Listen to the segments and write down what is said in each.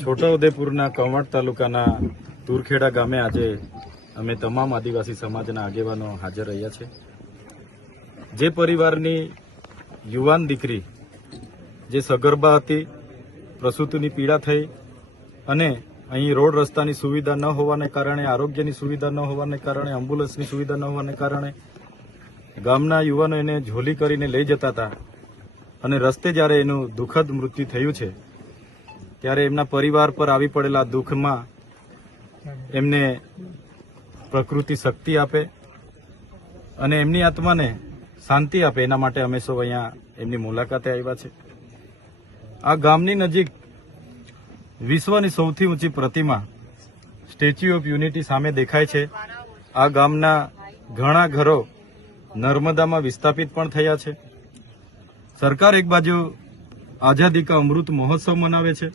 છોટાઉદેપુરના કવાંટ તાલુકાના તુરખેડા ગામે આજે અમે તમામ આદિવાસી સમાજના આગેવાનો હાજર રહ્યા છે। જે પરિવારની યુવાન દીકરી જે સગર્ભા હતી, પ્રસૂતિની પીડા થઈ અને અહીં રોડ રસ્તાની સુવિધા ન હોવાને કારણે, આરોગ્યની સુવિધા ન હોવાને કારણે, એમ્બ્યુલન્સની સુવિધા ન હોવાને કારણે ગામના યુવાનો એને ઝોલી કરીને લઈ જતા હતા અને રસ્તે જ્યારે એનું દુઃખદ મૃત્યુ થયું છે ત્યારે એમના પરિવાર પર આવી પડેલા દુઃખમાં એમને પ્રકૃતિ શક્તિ આપે અને એમની આત્માને શાંતિ આપે, એના માટે અમે સૌ અહીંયા એમની મુલાકાતે આવ્યા છે। આ ગામની નજીક વિશ્વની સૌથી ઊંચી પ્રતિમા સ્ટેચ્યુ ઓફ યુનિટી સામે દેખાય છે। આ ગામના ઘણા ઘરો નર્મદામાં વિસ્થાપિત પણ થયા છે। સરકાર એક બાજુ આઝાદી કા અમૃત મહોત્સવ મનાવે છે,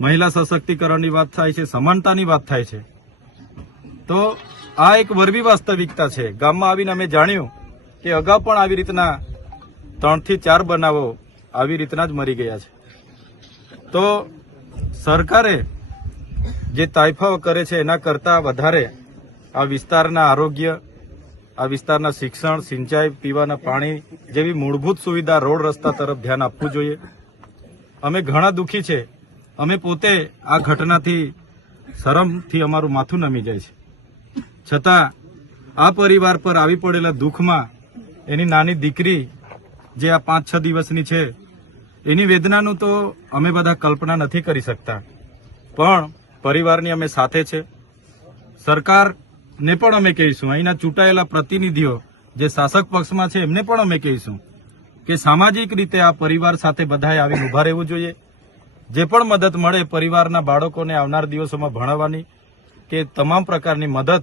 મહિલા સશક્તિકરણની વાત થાય છે, સમાનતાની વાત થાય છે, તો આ એક વરવી વાસ્તવિકતા છે। ગામમાં આવીને અમે જાણ્યું કે અગાઉ પણ આવી રીતના 3 થી 4 બનાવો આવી રીતના જ મરી ગયા છે। તો સરકારે જે તાઇફાઓ કરે છે એના કરતાં વધારે આ વિસ્તારના આરોગ્ય, આ વિસ્તારના શિક્ષણ, સિંચાઈ, પીવાના પાણી જેવી મૂળભૂત સુવિધા, રોડ રસ્તા તરફ ધ્યાન આપવું જોઈએ। અમે ઘણા દુઃખી છે। અમે પોતે આ ઘટનાથી શરમથી અમારું માથું નમી જાય છે, છતાં આ પરિવાર પર આવી પડેલા દુઃખમાં એની નાની દીકરી જે આ 5-6 દિવસની છે એની વેદનાનું તો અમે બધા કલ્પના નથી કરી શકતા, પણ પરિવારની અમે સાથે છે। સરકારને પણ અમે કહીશું, અહીંના ચૂંટાયેલા પ્રતિનિધિઓ જે શાસક પક્ષમાં છે એમને પણ અમે કહીશું કે સામાજિક રીતે આ પરિવાર સાથે બધાએ આવીને ઉભા રહેવું જોઈએ। જે પણ મદદ મળે પરિવારના બાળકોને આવનાર દિવસોમાં ભણાવવાની કે તમામ પ્રકારની મદદ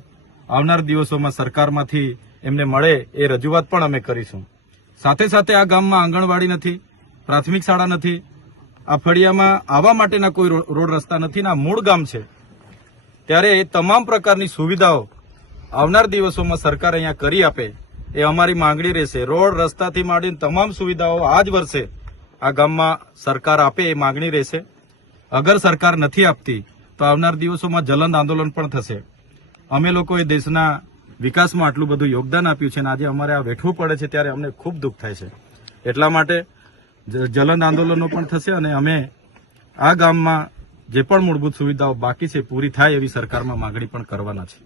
આવનાર દિવસોમાં સરકારમાંથી એમને મળે એ રજૂઆત પણ અમે કરીશું। સાથે સાથે આ ગામમાં આંગણવાડી નથી, પ્રાથમિક શાળા નથી, આ ફળિયામાં આવવા માટેના કોઈ રોડ રસ્તા નથી ને આ મૂળ ગામ છે, ત્યારે એ તમામ પ્રકારની સુવિધાઓ આવનાર દિવસોમાં સરકાર અહીંયા કરી આપે એ અમારી માંગણી રહેશે। રોડ રસ્તાથી માંડીને તમામ સુવિધાઓ આ જ વર્ષે આ ગામમાં સરકાર આપે એ માંગણી રહેશે। અગર સરકાર નથી આપતી તો આવનાર દિવસોમાં જલંદ આંદોલન પણ થશે। અમે લોકોએ દેશના વિકાસમાં આટલું બધું યોગદાન આપ્યું છે અને આજે અમારે આ વેઠવું પડે છે ત્યારે અમને ખૂબ દુઃખ થાય છે। એટલા માટે જલંદ આંદોલનો પણ થશે અને અમે આ ગામમાં જે પણ મૂળભૂત સુવિધાઓ બાકી છે પૂરી થાય એવી સરકારમાં માંગણી પણ કરવાના છે।